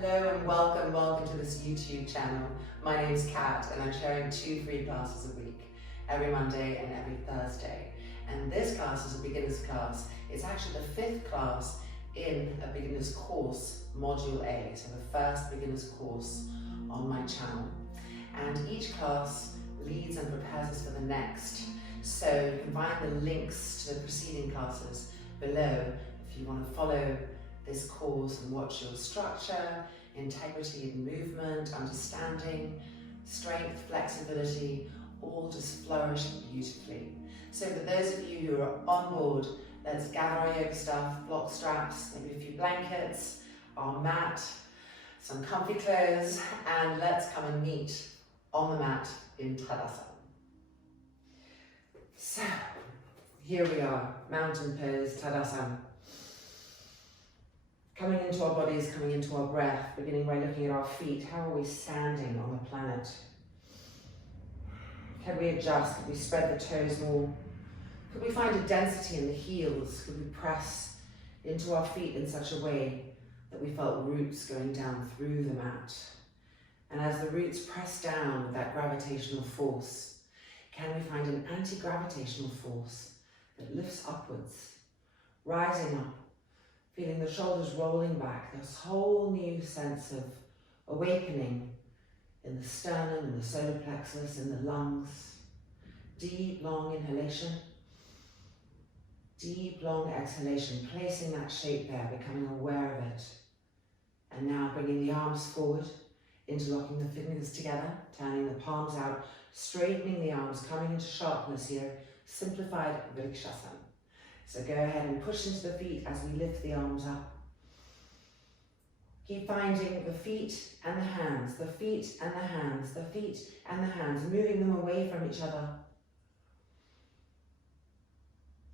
Hello and welcome to this YouTube channel. My name is Kat and I'm sharing 2 free classes a week, every Monday and every Thursday. And this class is a beginner's class. It's actually the 5th class in a beginner's course, Module A, so the first beginner's course on my channel. And each class leads and prepares us for the next. So you can find the links to the preceding classes below if you want to follow this course and watch your structure, integrity and movement, understanding, strength, flexibility, all just flourish beautifully. So for those of you who are on board, let's gather our yoga stuff, block straps, maybe a few blankets, our mat, some comfy clothes, and let's come and meet on the mat in Tadasana. So, here we are, mountain pose, Tadasana. Coming into our bodies, coming into our breath, beginning by looking at our feet. How are we standing on the planet? Can we adjust? Could we spread the toes more? Could we find a density in the heels? Could we press into our feet in such a way that we felt roots going down through the mat? And as the roots press down with that gravitational force, can we find an anti-gravitational force that lifts upwards, rising up, feeling the shoulders rolling back, this whole new sense of awakening in the sternum, in the solar plexus, in the lungs. Deep, long inhalation. Deep, long exhalation, placing that shape there, becoming aware of it. And now bringing the arms forward, interlocking the fingers together, turning the palms out, straightening the arms, coming into sharpness here, simplified Vrikshasana. So go ahead and push into the feet as we lift the arms up. Keep finding the feet and the hands, the feet and the hands, the feet and the hands, moving them away from each other.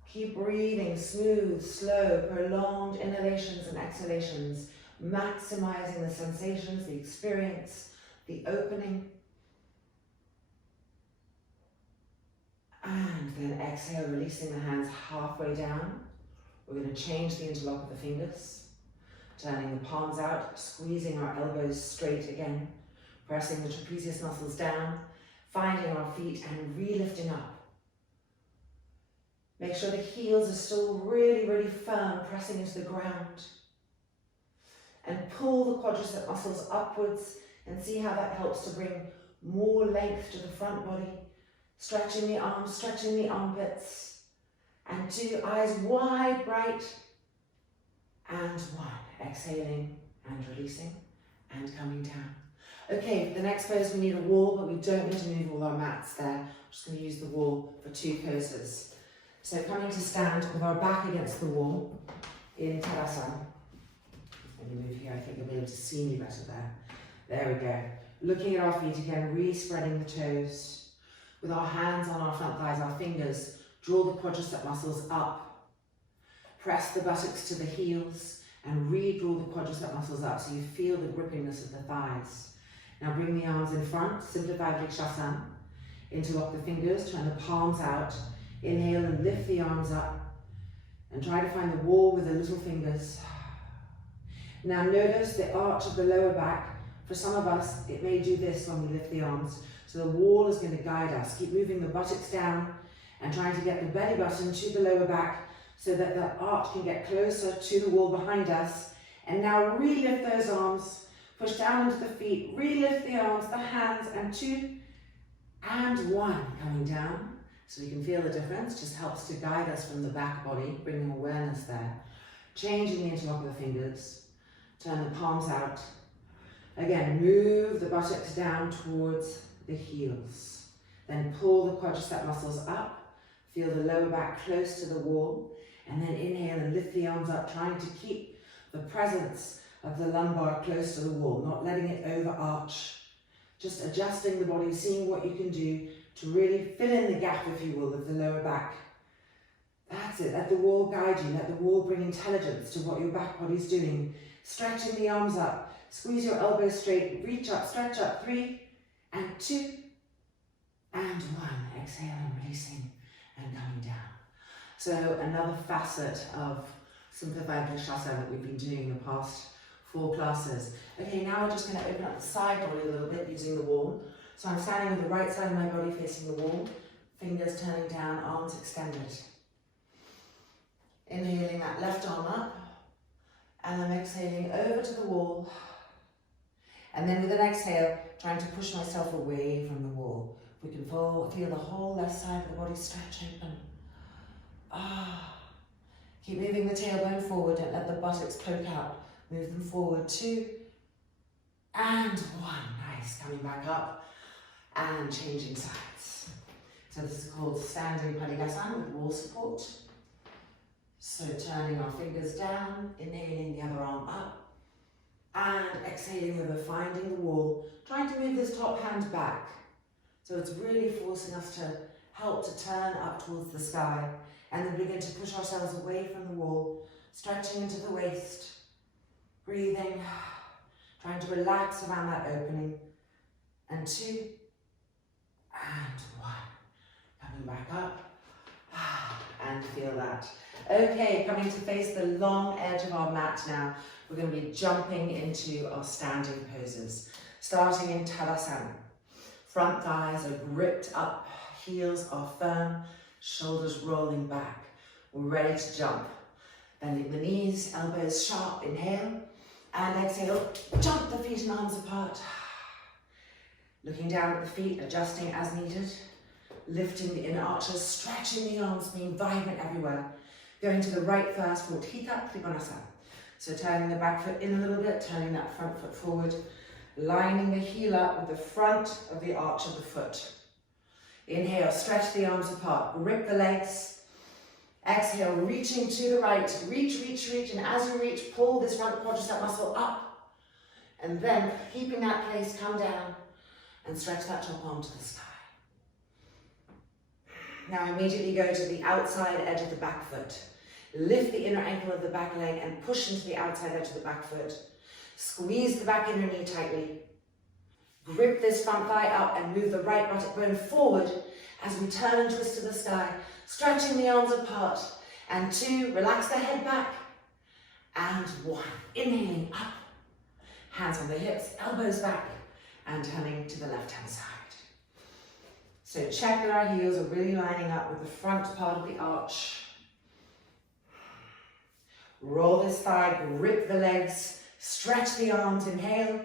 Keep breathing smooth, slow, prolonged inhalations and exhalations, maximizing the sensations, the experience, the opening. And then exhale, releasing the hands halfway down. We're going to change the interlock of the fingers, turning the palms out, squeezing our elbows straight again, pressing the trapezius muscles down, finding our feet and re-lifting up. Make sure the heels are still really, really firm, pressing into the ground. And pull the quadricep muscles upwards and see how that helps to bring more length to the front body. Stretching the arms, stretching the armpits. And 2, eyes wide, bright. And 1, exhaling and releasing and coming down. Okay, for the next pose we need a wall, but we don't need to move all our mats there. I'm just going to use the wall for 2 poses. So coming to stand with our back against the wall in Tadasana. Let me move here, I think you'll be able to see me better there. There we go. Looking at our feet again, really spreading the toes. With our hands on our front thighs, our fingers, draw the quadricep muscles up. Press the buttocks to the heels and re-draw the quadricep muscles up so you feel the grippiness of the thighs. Now bring the arms in front, simplify Vrikshasana. Interlock the fingers, turn the palms out. Inhale and lift the arms up. And try to find the wall with the little fingers. Now notice the arch of the lower back. For some of us, it may do this when we lift the arms. So the wall is going to guide us. Keep moving the buttocks down and trying to get the belly button to the lower back so that the arch can get closer to the wall behind us. And now re-lift those arms. Push down into the feet. Re-lift the arms, the hands, and 2 and 1 coming down. So we can feel the difference. Just helps to guide us from the back body, bringing awareness there. Changing the interlock of the fingers. Turn the palms out. Again, move the buttocks down towards the heels. Then pull the quadricep muscles up. Feel the lower back close to the wall. And then inhale and lift the arms up, trying to keep the presence of the lumbar close to the wall, not letting it overarch. Just adjusting the body, seeing what you can do to really fill in the gap, if you will, of the lower back. That's it. Let the wall guide you. Let the wall bring intelligence to what your back body's doing. Stretching the arms up. Squeeze your elbows straight. Reach up, stretch up. 3 and 2 and 1. Exhaling, releasing and coming down. So another facet of simplified Vrikshasana that we've been doing the past 4 classes. Okay, now we're just going to open up the side body a little bit using the wall. So I'm standing with the right side of my body facing the wall, fingers turning down, arms extended. Inhaling that left arm up, and I'm exhaling over to the wall. And then with an exhale, trying to push myself away from the wall. We can feel the whole left side of the body stretch open. Keep moving the tailbone forward, don't let the buttocks poke out. Move them forward, 2 and 1. Nice, coming back up and changing sides. So this is called standing Parivrtta with wall support. So turning our fingers down, inhaling the other arm up, and exhaling over, finding the wall, trying to move this top hand back. So it's really forcing us to help to turn up towards the sky, and then begin to push ourselves away from the wall, stretching into the waist, breathing, trying to relax around that opening, and 2 and 1. Coming back up, and feel that. Okay, coming to face the long edge of our mat now. We're going to be jumping into our standing poses, starting in Tadasana. Front thighs are gripped up, heels are firm, shoulders rolling back. We're ready to jump. Bending the knees, elbows sharp, inhale, and exhale, jump the feet and arms apart. Looking down at the feet, adjusting as needed. Lifting the inner arches, stretching the arms, being vibrant everywhere. Going to the right first for Viparita Trikonasana. So turning the back foot in a little bit, turning that front foot forward, lining the heel up with the front of the arch of the foot. Inhale, stretch the arms apart, grip the legs. Exhale, reaching to the right, reach, and as you reach, pull this front quadricep muscle up. And then, keeping that place, come down and stretch that top arm to the sky. Now immediately go to the outside edge of the back foot. Lift the inner ankle of the back leg and push into the outside edge of the back foot. Squeeze the back inner knee tightly. Grip this front thigh up and move the right buttock bone forward as we turn and twist to the sky, stretching the arms apart. And 2, relax the head back. And 1, inhaling up. Hands on the hips, elbows back, and turning to the left-hand side. So check that our heels are really lining up with the front part of the arch. Roll this thigh, grip the legs, stretch the arms, inhale.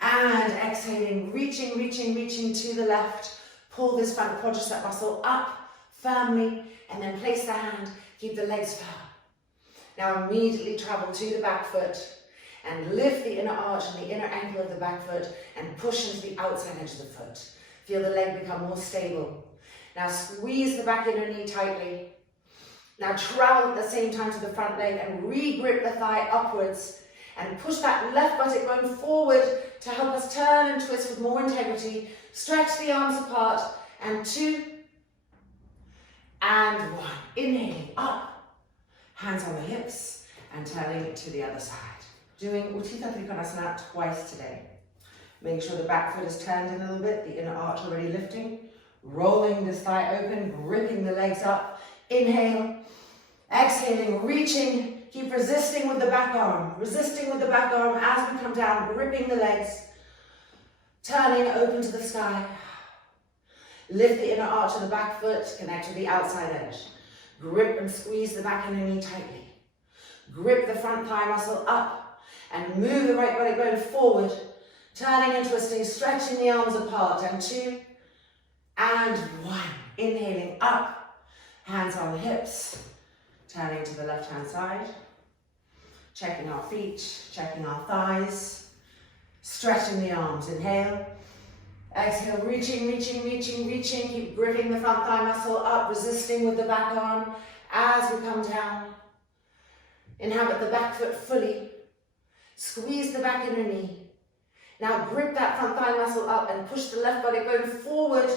And exhaling, reaching to the left. Pull this front quadricep muscle up firmly, and then place the hand, keep the legs firm. Now immediately travel to the back foot and lift the inner arch and the inner ankle of the back foot and push into the outside edge of the foot. Feel the leg become more stable. Now squeeze the back inner knee tightly. Now travel at the same time to the front leg and re-grip the thigh upwards and push that left buttock bone forward to help us turn and twist with more integrity. Stretch the arms apart, and 2 and 1. Inhaling up, hands on the hips, and turning to the other side. Doing Viparita Trikonasana twice today. Make sure the back foot is turned in a little bit, the inner arch already lifting. Rolling this thigh open, gripping the legs up. Inhale, exhaling, reaching. Keep resisting with the back arm. Resisting with the back arm as we come down, gripping the legs. Turning open to the sky. Lift the inner arch of the back foot, connect with the outside edge. Grip and squeeze the back inner knee tightly. Grip the front thigh muscle up and move the right body bone forward. Turning and twisting, stretching the arms apart, and 2 and 1. Inhaling up, hands on the hips, turning to the left-hand side. Checking our feet, checking our thighs, stretching the arms. Inhale, exhale, reaching. Keep gripping the front thigh muscle up, resisting with the back arm as we come down. Inhabit the back foot fully. Squeeze the back inner knee. Now grip that front thigh muscle up and push the left body bone forward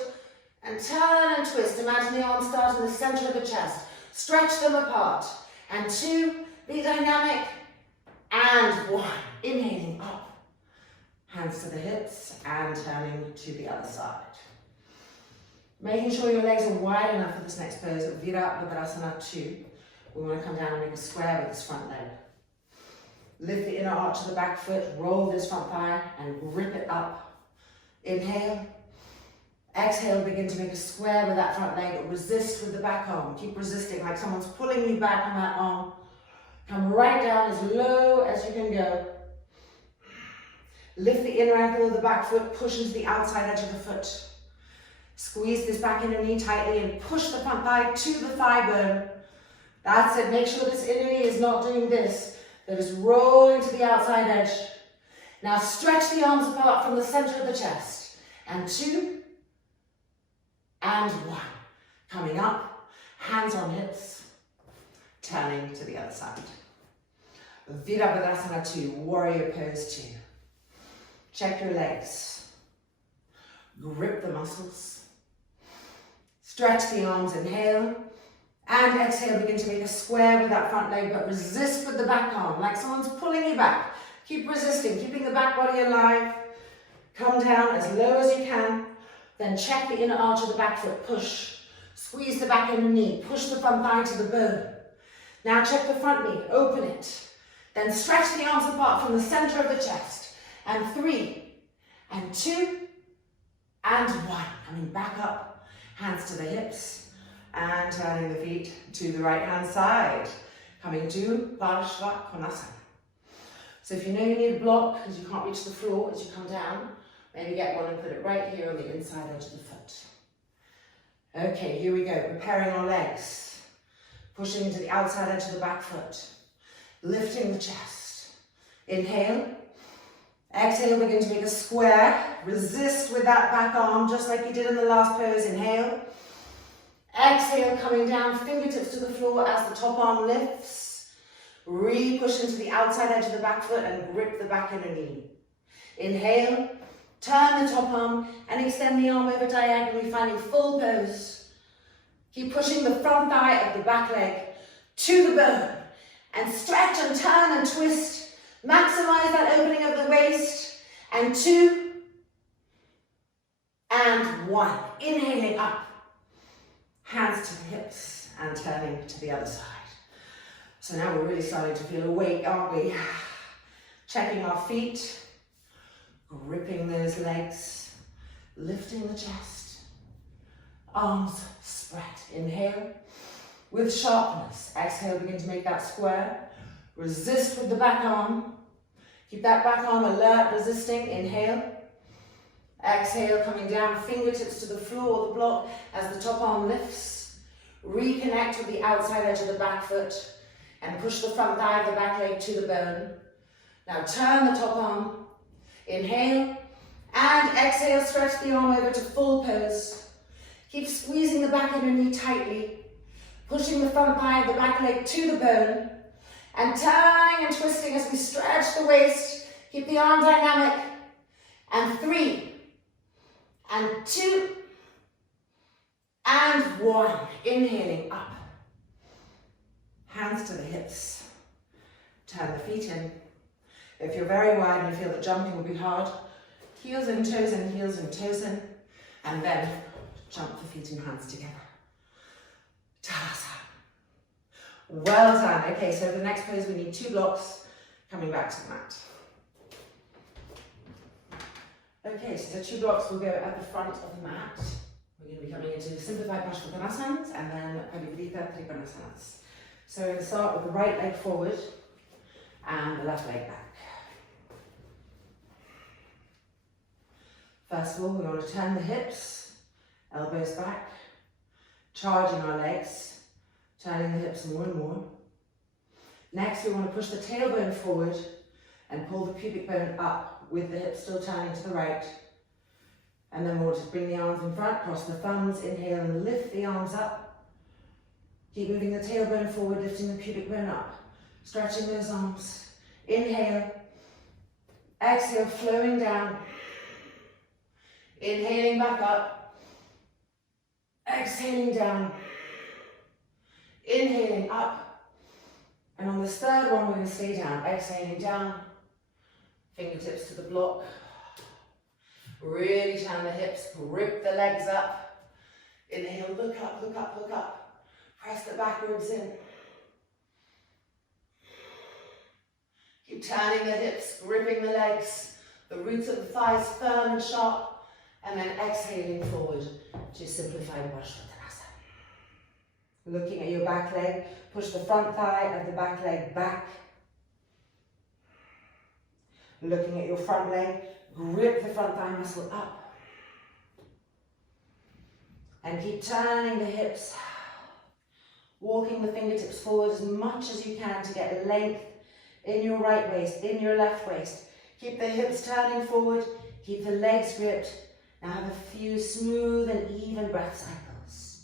and turn and twist. Imagine the arms start in the center of the chest. Stretch them apart. And 2, be dynamic. And 1, inhaling up. Hands to the hips and turning to the other side. Making sure your legs are wide enough for this next pose, Viparita Karani Resting Inversion. We want to come down and make a square with this front leg. Lift the inner inner arch of the back foot, roll this front thigh and grip it up. Inhale. Exhale, begin to make a square with that front leg. Resist with the back arm. Keep resisting like someone's pulling you back on that arm. Come right down as low as you can go. Lift the inner ankle of the back foot, push into the outside edge of the foot. Squeeze this back inner knee tightly and push the front thigh to the thigh bone. That's it. Make sure this inner knee is not doing this. That is rolling to the outside edge. Now stretch the arms apart from the center of the chest. And 2, and 1. Coming up, hands on hips, turning to the other side. Viparita 2, warrior pose 2. Check your legs. Grip the muscles. Stretch the arms, inhale. And exhale, begin to make a square with that front leg, but resist with the back arm, like someone's pulling you back. Keep resisting, keeping the back body alive. Come down as low as you can. Then check the inner arch of the back foot, push. Squeeze the back inner knee, push the front thigh to the bone. Now check the front knee, open it. Then stretch the arms apart from the center of the chest. And 3, and 2, and 1. Coming back up, hands to the hips. And turning the feet to the right hand side. Coming to Parivrtta Trikonasana. So if you know you need a block because you can't reach the floor as you come down, maybe get one and put it right here on the inside edge of the foot. Okay, here we go. Preparing our legs. Pushing into the outside edge of the back foot. Lifting the chest. Inhale. Exhale, begin to make a square. Resist with that back arm just like you did in the last pose. Inhale. Exhale, coming down, fingertips to the floor as the top arm lifts. Re-push into the outside edge of the back foot and grip the back inner knee. Inhale, turn the top arm and extend the arm over diagonally, finding full pose. Keep pushing the front thigh of the back leg to the bone. And stretch and turn and twist. Maximize that opening of the waist. And 2, and 1. Inhaling up. Hands to the hips and turning to the other side. So now we're really starting to feel awake, aren't we? Checking our feet, gripping those legs, lifting the chest, arms spread. Inhale with sharpness. Exhale, begin to make that square. Resist with the back arm. Keep that back arm alert, resisting. Inhale. Exhale, coming down, fingertips to the floor or the block as the top arm lifts. Reconnect with the outside edge of the back foot and push the front thigh of the back leg to the bone. Now turn the top arm. Inhale and exhale, stretch the arm over to full pose. Keep squeezing the back inner knee tightly, pushing the front thigh of the back leg to the bone and turning and twisting as we stretch the waist. Keep the arm dynamic. And 3, and 2, and 1. Inhaling up. Hands to the hips. Turn the feet in. If you're very wide and you feel that jumping will be hard, heels and toes in, heels and toes in, and then jump the feet and hands together. Tadasana. Well done. Okay, so for the next pose we need 2 blocks, coming back to the mat. Okay, so the 2 blocks will go at the front of the mat. We're going to be coming into simplified Parivrtta and then Parivrtta Trikonasana. So we're going to start with the right leg forward and the left leg back. First of all, we want to turn the hips, elbows back, charging our legs, turning the hips more and more. Next, we want to push the tailbone forward and pull the pubic bone up with the hips still turning to the right. And then we'll just bring the arms in front, cross the thumbs, inhale and lift the arms up. Keep moving the tailbone forward, lifting the pubic bone up, stretching those arms. Inhale, exhale, flowing down. Inhaling back up, exhaling down, inhaling up, and on this third one we're going to stay down, exhaling down, fingertips to the block, really turn the hips, grip the legs up, inhale, look up, look up, look up, press the back ribs in, keep Keep turning the hips, gripping the legs, the roots of the thighs firm and sharp, and then exhaling forward to simplified Parivrtta. Looking at your back leg, push the front thigh of the back leg back. Looking at your front leg, grip the front thigh muscle up. And keep turning the hips, walking the fingertips forward as much as you can to get length in your right waist, in your left waist. Keep the hips turning forward, keep the legs gripped. Now have a few smooth and even breath cycles.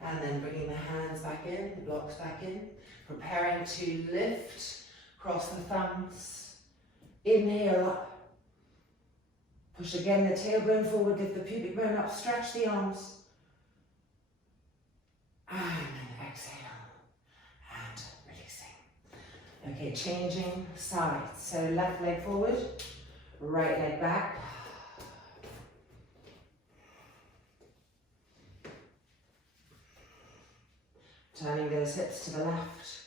And then bringing the hands back in, the blocks back in, preparing to lift, cross the thumbs, inhale up. Push again the tailbone forward, lift the pubic bone up, stretch the arms. And then exhale, and releasing. Okay, changing sides. So left leg forward, right leg back. Turning those hips to the left,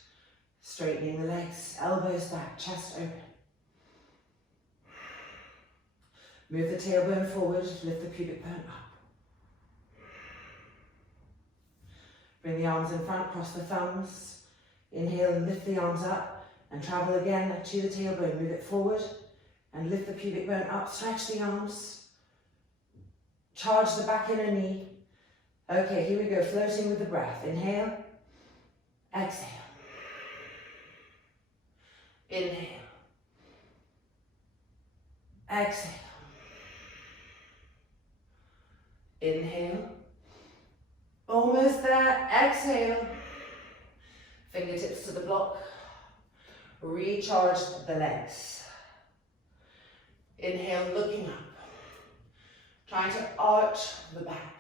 straightening the legs, elbows back, chest open. Move the tailbone forward, lift the pubic bone up. Bring the arms in front, cross the thumbs. Inhale and lift the arms up and travel again to the tailbone. Move it forward and lift the pubic bone up. Stretch the arms. Charge the back inner knee. Okay, here we go, floating with the breath. Inhale, exhale. Inhale, exhale. Inhale, almost there, exhale. Fingertips to the block, recharge the legs. Inhale, looking up, trying to arch the back,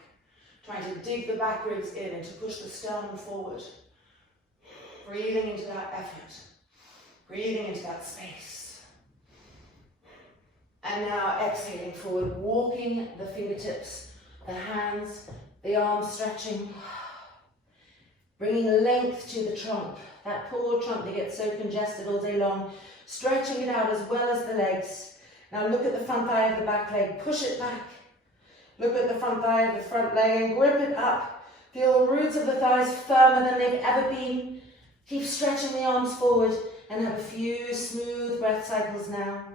trying to dig the back ribs in and to push the sternum forward. Breathing into that effort, breathing into that space. And now exhaling forward, walking the fingertips, the hands, the arms stretching, bringing length to the trunk, that poor trunk that gets so congested all day long, stretching it out as well as the legs. Now look at the front thigh of the back leg, push it back. Look at the front thigh of the front leg and grip it up. Feel the roots of the thighs firmer than they've ever been. Keep stretching the arms forward and have a few smooth breath cycles now.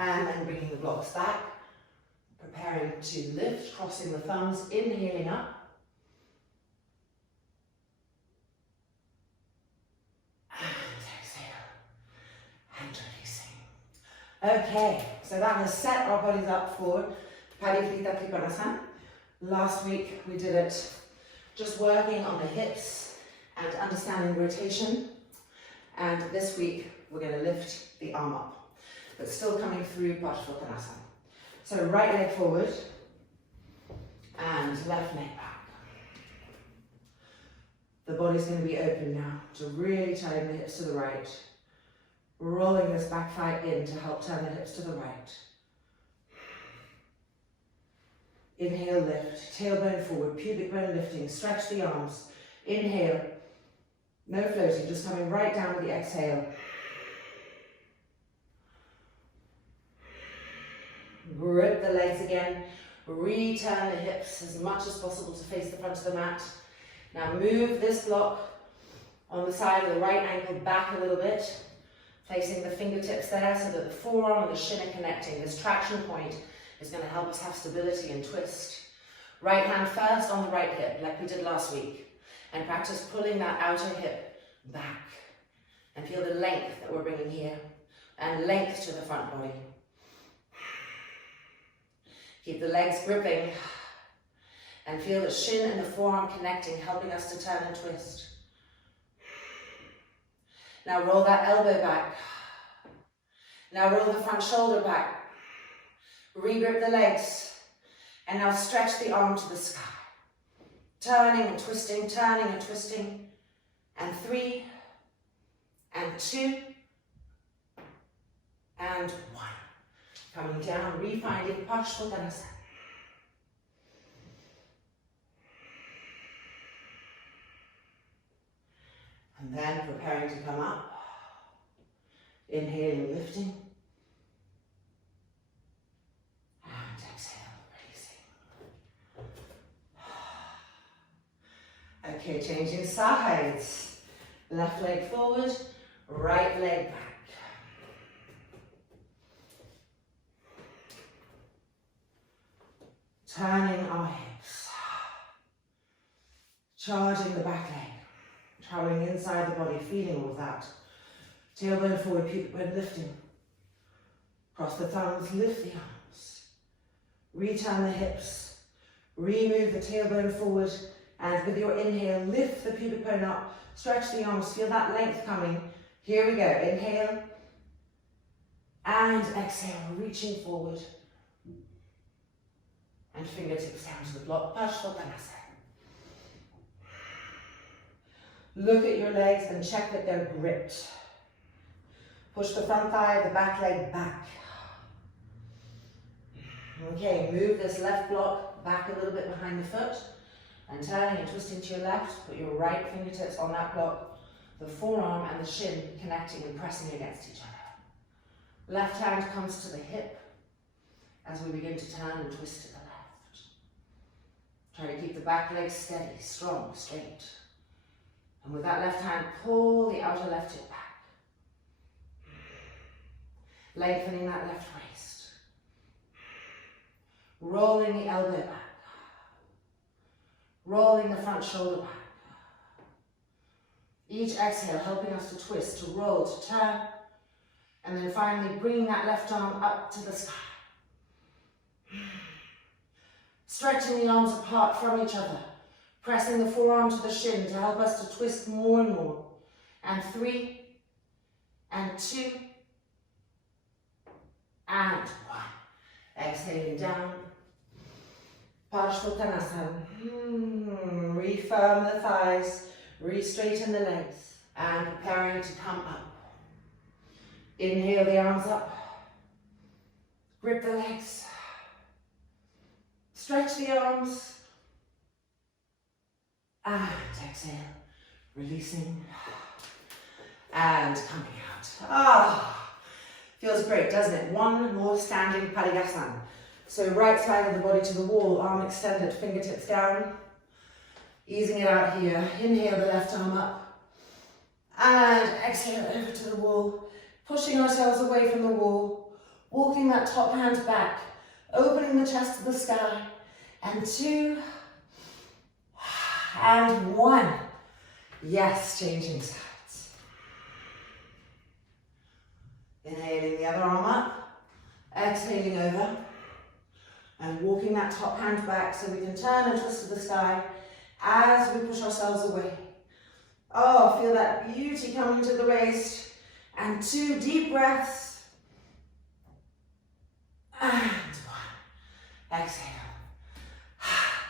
And then bringing the blocks back, preparing to lift, crossing the thumbs, inhaling up. And exhale, and releasing. Okay, so that has set our bodies up for Parivrtta Trikonasana. Last week we did it just working on the hips and understanding rotation. And this week we're going to lift the arm up, but still coming through Parivrtta. So right leg forward and left leg back. The body's going to be open now to really turning the hips to the right, rolling this back thigh in to help turn the hips to the right. Inhale, lift, tailbone forward, pubic bone lifting, stretch the arms. Inhale, no floating, just coming right down with the exhale. Grip the legs again, return the hips as much as possible to face the front of the mat. Now move this block on the side of the right ankle back a little bit, placing the fingertips there so that the forearm and the shin are connecting. This traction point is going to help us have stability and twist. Right hand first on the right hip, like we did last week, and practice pulling that outer hip back. And feel the length that we're bringing here, and length to the front body. Keep the legs gripping and feel the shin and the forearm connecting, helping us to turn and twist. Now roll that elbow back. Now roll the front shoulder back. Regrip the legs And now stretch the arm to the sky. Turning and twisting, turning and twisting. And 3, and 2, and 1. Coming down, refinding Parivrtta Trikonasana. And then preparing to come up. Inhaling, lifting. And exhale, releasing. Okay, changing sides. Left leg forward, right leg back. Turning our hips. Charging the back leg. Traveling inside the body, feeling all of that. Tailbone forward, pubic bone lifting. Cross the thumbs, lift the arms. Return the hips. Remove the tailbone forward. And with your inhale, lift the pubic bone up. Stretch the arms, feel that length coming. Here we go, inhale. And exhale, reaching forward. And fingertips down to the block, Parivrtta Trikonasana. Look at your legs and check that they're gripped. Push the front thigh, the back leg back. Okay, move this left block back a little bit behind the foot. And turning and twisting to your left, put your right fingertips on that block, the forearm and the shin connecting and pressing against each other. Left hand comes to the hip as we begin to turn and twist to the left. Try to keep the back leg steady, strong, straight. And with that left hand, pull the outer left hip back. Lengthening that left waist. Rolling the elbow back. Rolling the front shoulder back. Each exhale helping us to twist, to roll, to turn. And then finally bringing that left arm up to the sky. Stretching the arms apart from each other. Pressing the forearm to the shin to help us to twist more and more. And 3, and 2, and 1. Exhaling down. Parivrtta Trikonasana. Refirm the thighs, re-straighten the legs, and preparing to come up. Inhale the arms up. Grip the legs. Stretch the arms. And exhale, releasing. And coming out. Feels great, doesn't it? One more standing Parivrtta. So right side of the body to the wall, arm extended, fingertips down. Easing it out here. Inhale the left arm up. And exhale over to the wall. Pushing ourselves away from the wall. Walking that top hand back. Opening the chest to the sky. And 2. And 1. Yes, changing sides. Inhaling the other arm up. Exhaling over. And walking that top hand back so we can turn and twist to the sky as we push ourselves away. Oh, feel that beauty coming to the waist. And 2 deep breaths. And 1. Exhale.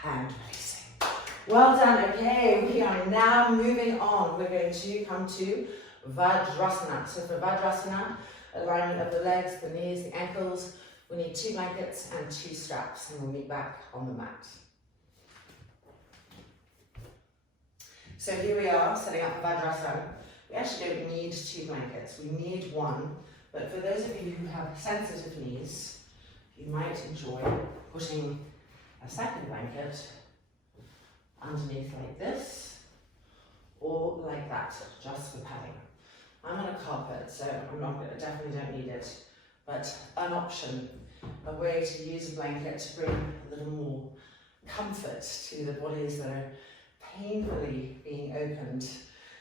And releasing. Well done. Okay, we are now moving on. We're going to come to Vajrasana. So for Vajrasana, alignment of the legs, the knees, the ankles, we need 2 blankets and 2 straps, and we'll meet back on the mat. So here we are, setting up for Vajrasana. We actually don't need 2 blankets, we need 1. But for those of you who have sensitive knees, you might enjoy putting a second blanket underneath like this, or like that, just for padding. I'm on a carpet, so definitely don't need it. But an option, a way to use a blanket to bring a little more comfort to the bodies that are painfully being opened,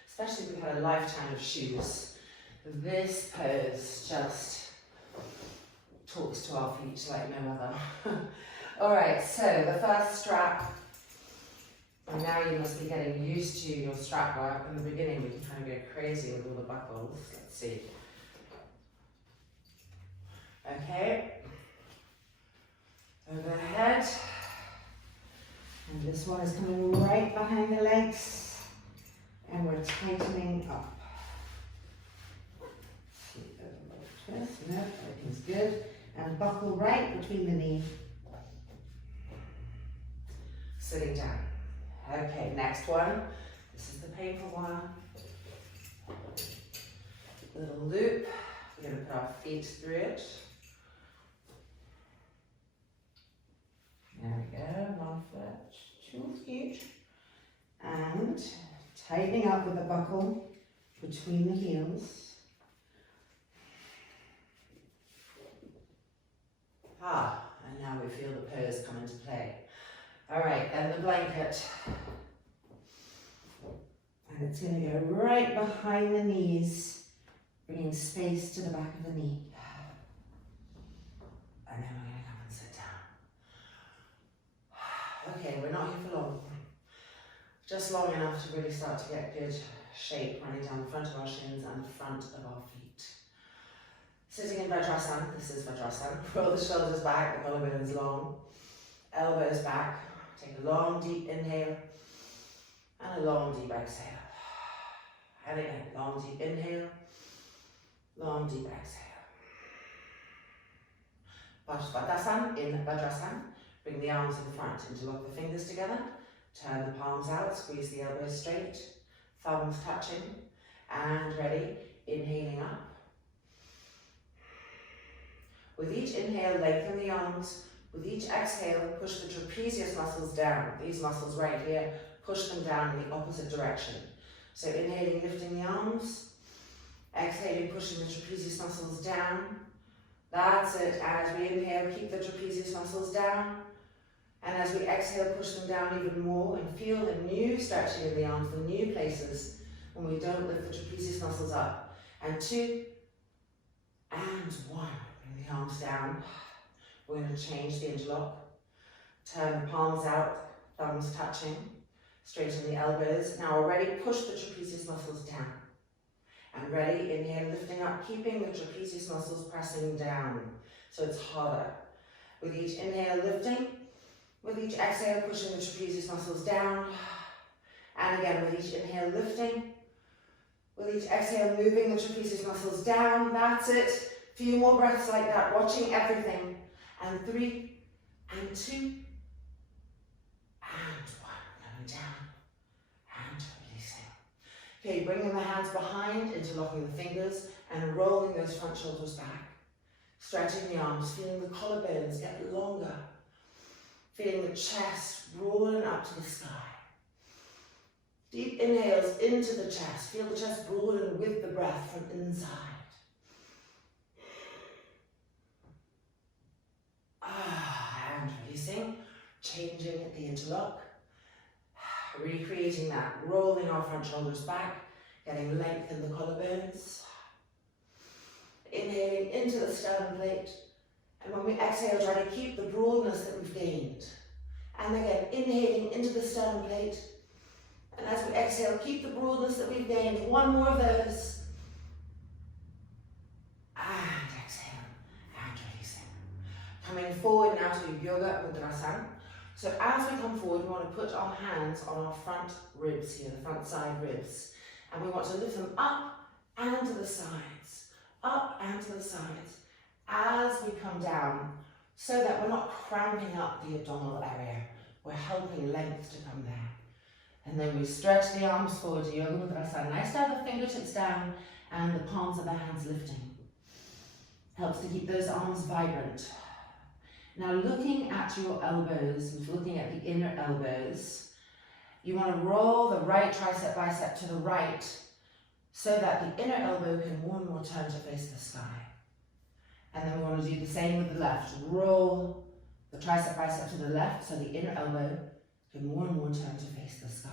especially if we've had a lifetime of shoes. This pose just talks to our feet like no other. All right, so the first strap, and now you must be getting used to your strap work. In the beginning, we can kind of go crazy with all the buckles. Let's see. Okay, overhead, This one is coming right behind the legs, and we're tightening up. Twist, no, everything's good. And buckle right between the knee. Sitting down. Okay, next one. This is the painful one. Little loop. We're going to put our feet through it. There we go, 1 foot, 2 feet. And tightening up with the buckle between the heels. And now we feel the pose come into play. All right, then the blanket. And it's going to go right behind the knees, bringing space to the back of the knee. And then we're going to come and sit down. Okay, we're not here for long. Just long enough to really start to get good shape running down the front of our shins and the front of our feet. Sitting in Vajrasana, this is Vajrasana. Roll the shoulders back, the collarbones long. Elbows back. Take a long deep inhale and a long deep exhale. And again, long deep inhale, long deep exhale. Padasana in Vajrasana. Bring the arms in front, interlock the fingers together. Turn the palms out, squeeze the elbows straight. Thumbs touching. And ready, inhaling up. With each inhale, lengthen the arms. With each exhale, push the trapezius muscles down. These muscles right here, push them down in the opposite direction. So inhaling, lifting the arms. Exhaling, pushing the trapezius muscles down. That's it. As we inhale, keep the trapezius muscles down. And as we exhale, push them down even more and feel the new stretching in the arms, the new places when we don't lift the trapezius muscles up. And 2, and 1. Bring the arms down. We're going to change the interlock. Turn the palms out, thumbs touching. Straighten the elbows. Now already push the trapezius muscles down. And ready, inhale, lifting up, keeping the trapezius muscles pressing down. So it's harder. With each inhale, lifting. With each exhale, pushing the trapezius muscles down. And again, with each inhale, lifting. With each exhale, moving the trapezius muscles down. That's it. Few more breaths like that, watching everything. And 3, and 2, and 1. Coming down, and releasing. Okay, bringing the hands behind, interlocking the fingers, and rolling those front shoulders back. Stretching the arms, feeling the collarbones get longer. Feeling the chest rolling up to the sky. Deep inhales into the chest. Feel the chest broaden with the breath from inside. And releasing, changing the interlock, recreating that, rolling our front shoulders back, getting length in the collarbones, inhaling into the sternum plate, and when we exhale, try to keep the broadness that we've gained, and again, inhaling into the sternum plate, and as we exhale, keep the broadness that we've gained, 1 more of those, and exhale, and releasing. Coming forward now to Yoga Mudra. So as we come forward, we want to put our hands on our front ribs here, the front side ribs. And we want to lift them up and to the sides, up and to the sides, as we come down, so that we're not cramping up the abdominal area. We're helping length to come there. And then we stretch the arms forward to Yoga Mudra. Nice to have the fingertips down and the palms of the hands lifting. Helps to keep those arms vibrant. Now looking at your elbows, looking at the inner elbows, you want to roll the right tricep bicep to the right so that the inner elbow can more and more turn to face the sky. And then we want to do the same with the left. Roll the tricep bicep to the left so the inner elbow can more and more turn to face the sky.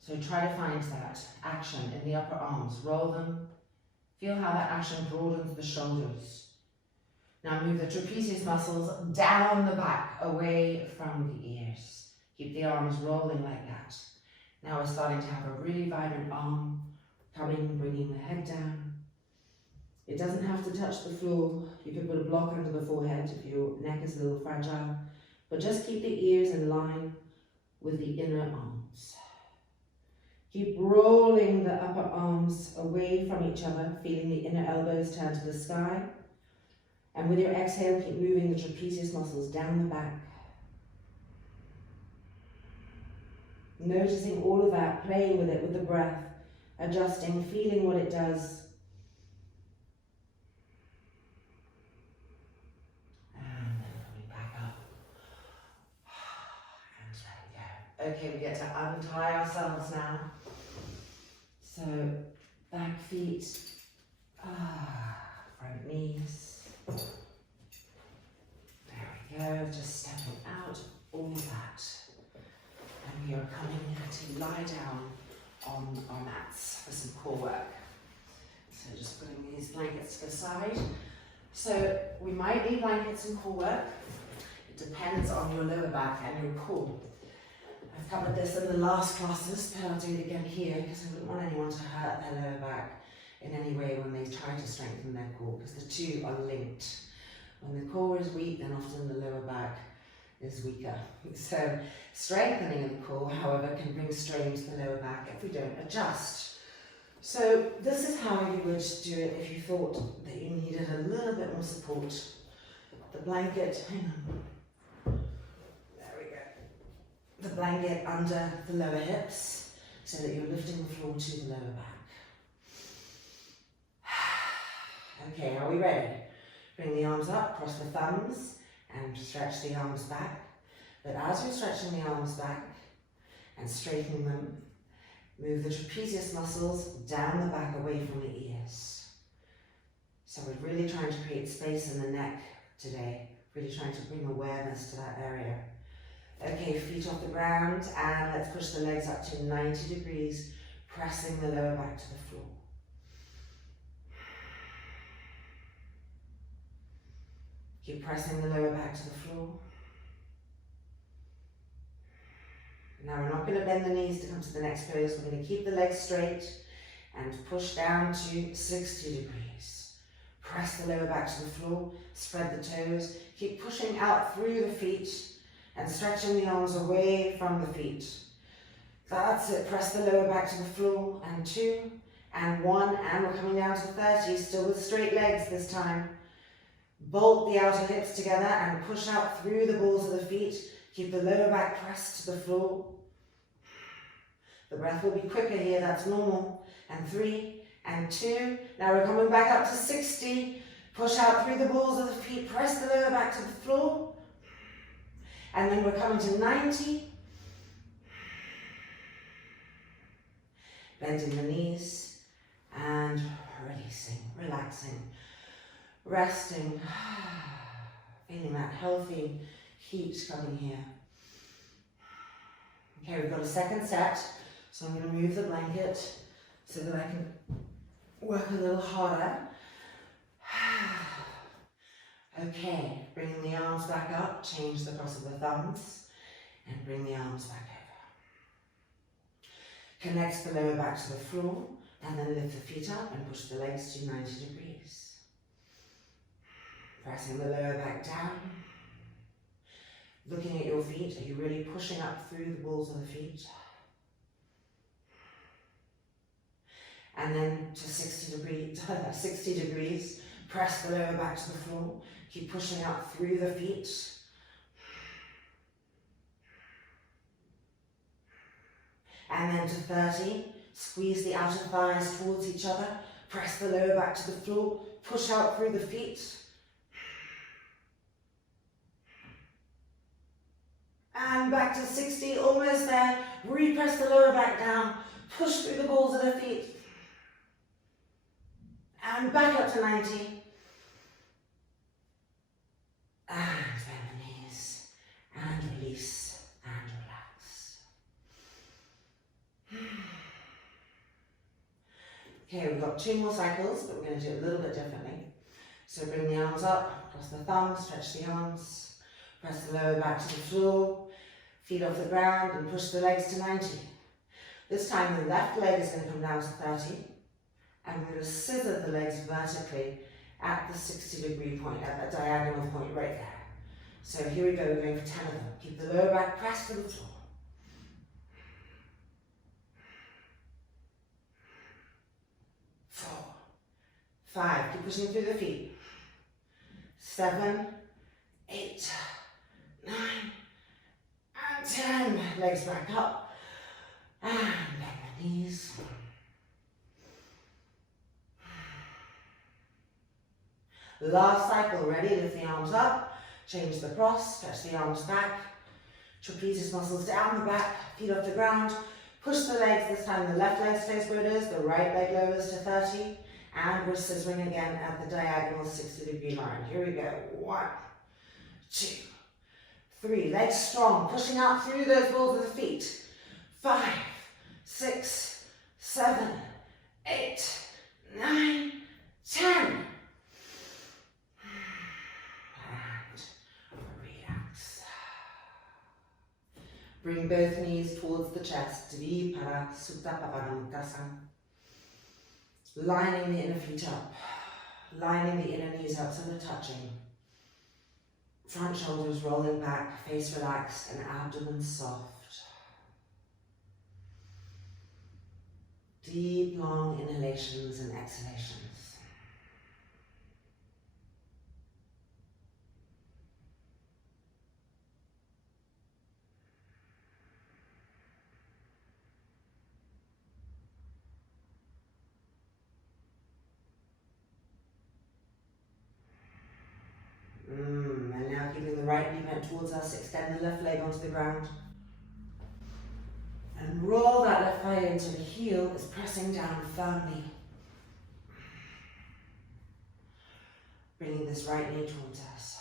So try to find that action in the upper arms. Roll them. Feel how that action broadens the shoulders. Now move the trapezius muscles down the back, away from the ears. Keep the arms rolling like that. Now we're starting to have a really vibrant arm coming, bringing the head down. It doesn't have to touch the floor. You could put a block under the forehead if your neck is a little fragile, but just keep the ears in line with the inner arms. Keep rolling the upper arms away from each other, feeling the inner elbows turn to the sky. And with your exhale, keep moving the trapezius muscles down the back. Noticing all of that, playing with it with the breath, adjusting, feeling what it does. And then coming back up. And let go. Okay, we get to untie ourselves now. So, back feet, front knees. There we go, just stepping out, all that. And we are coming to lie down on our mats for some core work. So just putting these blankets to the side. So we might need blankets and core work. It depends on your lower back and your core. I've covered this in the last classes, but I'll do it again here because I wouldn't want anyone to hurt their lower back in any way when they try to strengthen their core, because the two are linked. When the core is weak, then often the lower back is weaker. So strengthening the core, however, can bring strain to the lower back if we don't adjust. So this is how you would do it if you thought that you needed a little bit more support. The blanket, hang on. The blanket under the lower hips so that you're lifting the floor to the lower back. Okay, are we ready? Bring the arms up, cross the thumbs and stretch the arms back. But as you're stretching the arms back and straightening them, move the trapezius muscles down the back away from the ears. So we're really trying to create space in the neck today, really trying to bring awareness to that area. Okay, feet off the ground, and let's push the legs up to 90 degrees, pressing the lower back to the floor. Keep pressing the lower back to the floor. Now we're not going to bend the knees to come to the next pose. We're going to keep the legs straight and push down to 60 degrees. Press the lower back to the floor, spread the toes, keep pushing out through the feet and stretching the arms away from the feet. That's it, press the lower back to the floor, and 2, and 1, and we're coming down to 30, still with straight legs this time. Bolt the outer hips together and push out through the balls of the feet. Keep the lower back pressed to the floor. The breath will be quicker here, that's normal. And 3, and 2, now we're coming back up to 60. Push out through the balls of the feet, press the lower back to the floor. And then we're coming to 90. Bending the knees and releasing, relaxing, resting, feeling that healthy heat coming here. Okay, we've got a second set, so I'm going to move the blanket so that I can work a little harder. Okay, bringing the arms back up, change the cross of the thumbs, and bring the arms back over. Connect the lower back to the floor, and then lift the feet up and push the legs to 90 degrees. Pressing the lower back down. Looking at your feet, are you really pushing up through the balls of the feet? And then to 60 degrees, press the lower back to the floor. Keep pushing out through the feet. And then to 30, squeeze the outer thighs towards each other. Press the lower back to the floor. Push out through the feet. And back to 60, almost there. Repress the lower back down. Push through the balls of the feet. And back up to 90. And bend the knees. And release. And relax. Okay, we've got 2 more cycles, but we're going to do it a little bit differently. So bring the arms up, cross the thumbs, stretch the arms. Press the lower back to the floor. Feet off the ground and push the legs to 90. This time the left leg is going to come down to 30. And we're going to scissor the legs vertically at the 60 degree point, at that diagonal point right there. So here we go, we're going for 10 of them. Keep the lower back pressed to the floor. 4, 5, keep pushing through the feet. 7, 8, 9, and 10. Legs back up. And bend the knees. Last cycle, ready? Lift the arms up. Change the cross. Stretch the arms back. Trapezius muscles down the back. Feet off the ground. Push the legs. This time the left leg stays where it is. The right leg lowers to 30. And we're scissoring again at the diagonal 60-degree line. Here we go. 1, 2, 3. Legs strong. Pushing out through those balls of the feet. 5, 6, 7, 8, 9, 10. And relax. Bring both knees towards the chest. Viparita Karani Resting Inversion. Lining the inner feet up. Lining the inner knees up so they're touching. Front shoulders rolling back, face relaxed, and abdomen soft. Deep, long inhalations and exhalations. And now keeping the right knee bent towards us, extend the left leg onto the ground. And roll that left thigh into the heel is pressing down firmly. Bringing this right knee towards us.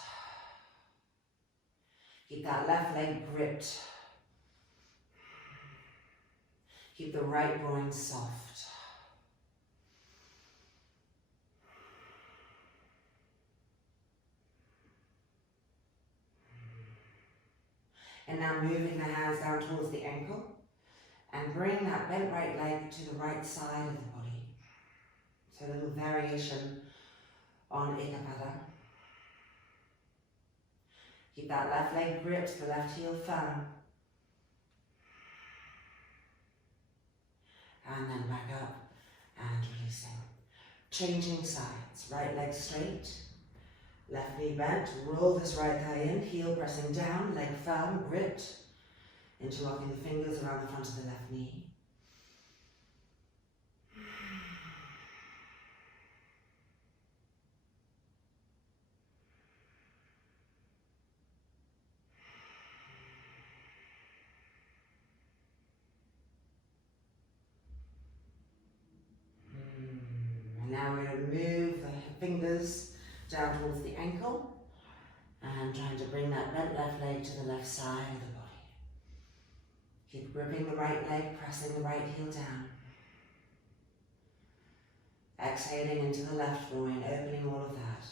Keep that left leg gripped. Keep the right groin soft. And now moving the hands down towards the ankle. And bring that bent right leg to the right side of the body. So a little variation on Ekapada. Keep that left leg gripped, the left heel firm. And then back up and releasing. Changing sides. Right leg straight. Left knee bent. Roll this right thigh in. Heel pressing down. Leg firm, gripped. Interlocking the fingers around the front of the left knee. And now we're going to move the fingers down towards the ankle and trying to bring that bent left leg to the left side of the body. Keep gripping the right leg, pressing the right heel down. Exhaling into the left groin, opening all of that.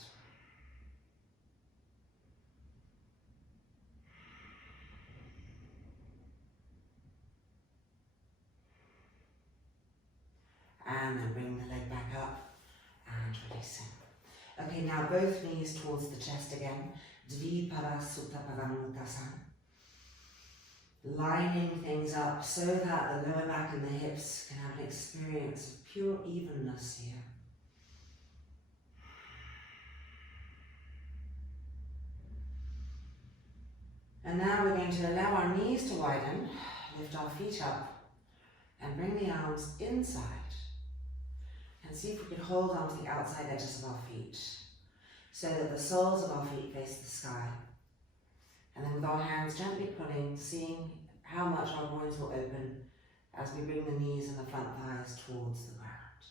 And then bring the leg back up and releasing. Okay, now both knees towards the chest again. Viparita Karani Resting. Lining things up so that the lower back and the hips can have an experience of pure evenness here. And now we're going to allow our knees to widen, lift our feet up, and bring the arms inside. And see if we can hold on to the outside edges of our feet, so that the soles of our feet face the sky. And then with our hands gently pulling, seeing how much our groins will open as we bring the knees and the front thighs towards the ground.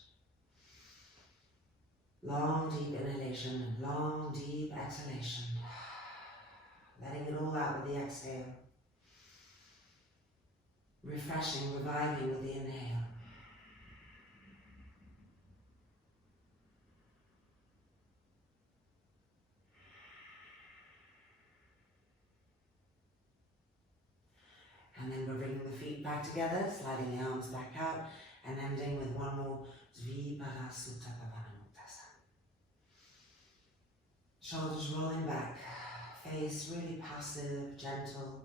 Long, deep inhalation and long, deep exhalation. Letting it all out with the exhale. Refreshing, reviving with the inhale. And then we're bringing the feet back together, sliding the arms back out, and ending with one more Viparita Karani Resting. Shoulders rolling back, face really passive, gentle.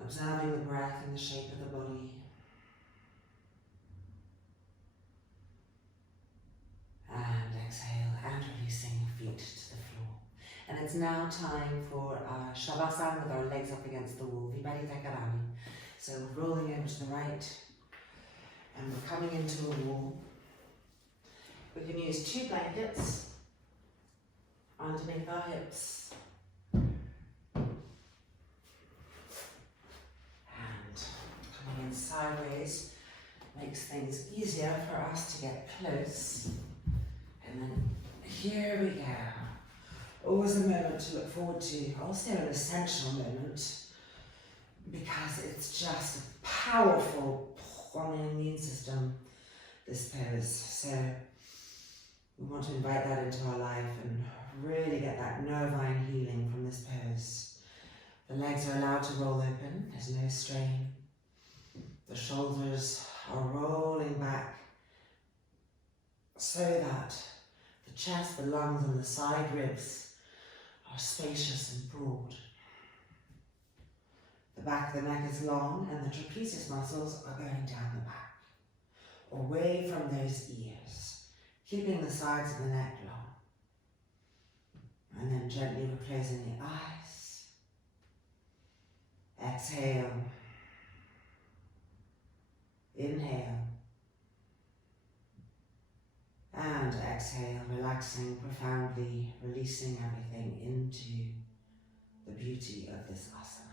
Observing the breath and the shape of the body. And exhale and releasing your feet to the floor. And it's now time for our Savasana with our legs up against the wall, Viparita Karani. So rolling over to the right and we're coming into a wall. We can use 2 blankets underneath our hips. And coming in sideways makes things easier for us to get close. And then here we go. Always a moment to look forward to, also an essential moment, because it's just a powerful pull on the immune system, this pose. So we want to invite that into our life and really get that nervine healing from this pose. The legs are allowed to roll open, there's no strain. The shoulders are rolling back so that the chest, the lungs and the side ribs are spacious and broad. The back of the neck is long and the trapezius muscles are going down the back, away from those ears, keeping the sides of the neck long. And then gently we're closing the eyes. Exhale. Inhale. And exhale, relaxing profoundly, releasing everything into the beauty of this asana.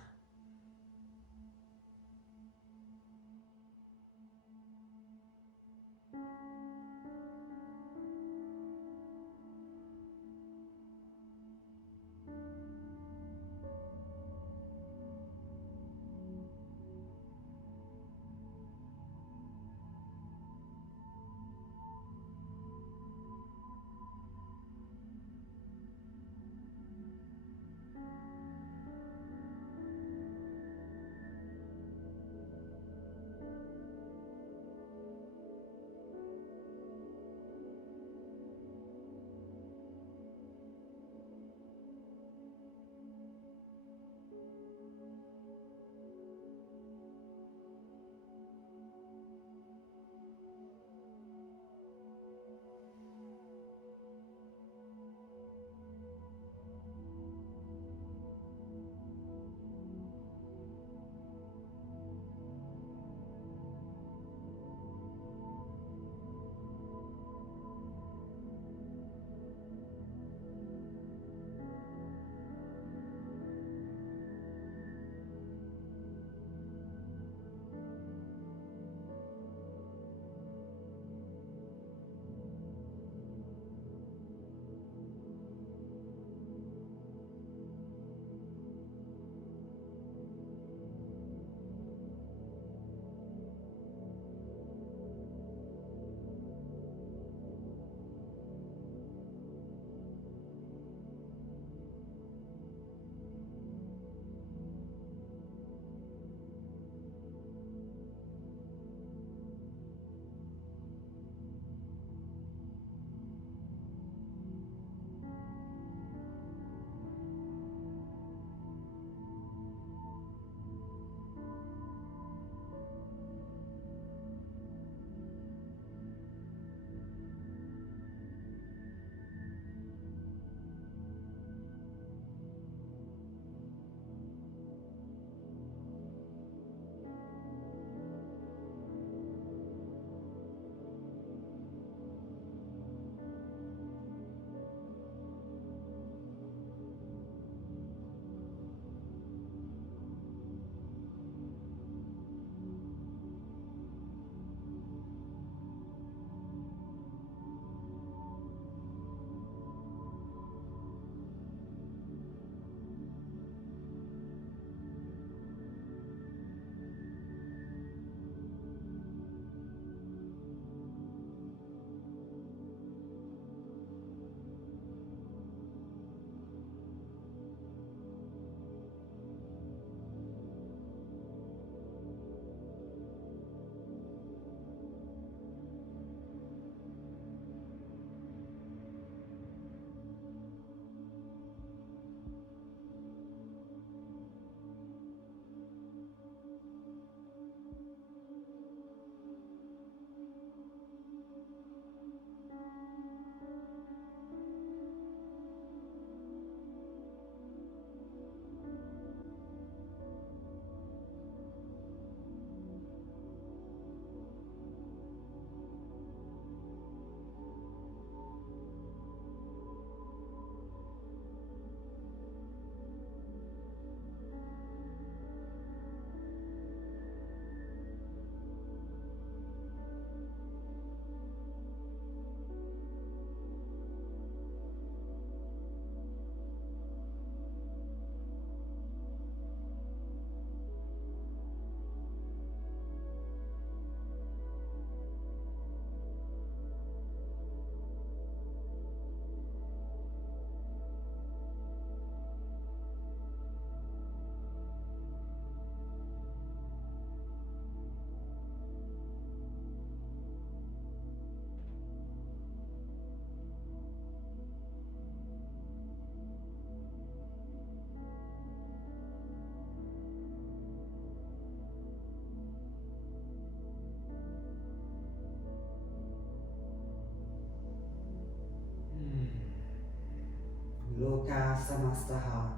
Ka Samastaha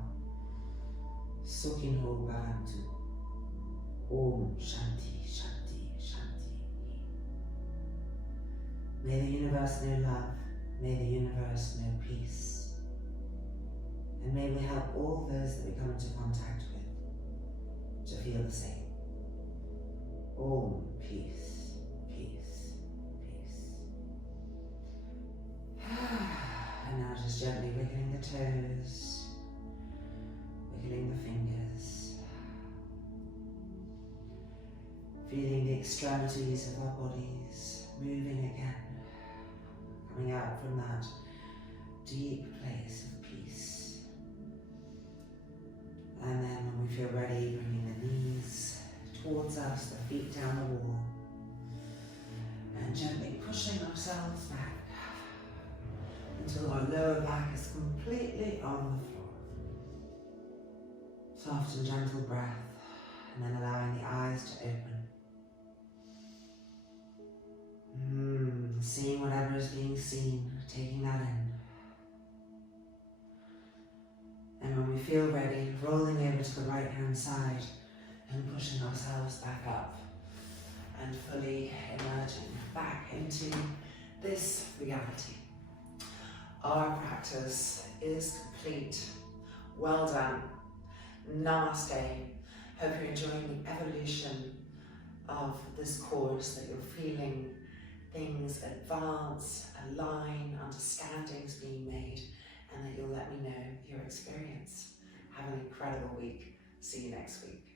Sukhin Ho Bhavantu. Om Shanti Shanti Shanti. May the universe know love, may the universe know peace, and may we help all those that we come into contact with to feel the same. Om, peace, peace, peace. And now just gently wiggling the toes, wiggling the fingers, feeling the extremities of our bodies moving again, coming out from that deep place of peace. And then when we feel ready, bringing the knees towards us, the feet down the wall, and gently pushing ourselves back until our lower back is completely on the floor. Soft and gentle breath, and then allowing the eyes to open. Seeing whatever is being seen, taking that in. And when we feel ready, rolling over to the right hand side and pushing ourselves back up and fully emerging back into this reality. Our practice is complete. Well done. Namaste. Hope you're enjoying the evolution of this course, that you're feeling things advance, align, understandings being made, and that you'll let me know your experience. Have an incredible week. See you next week.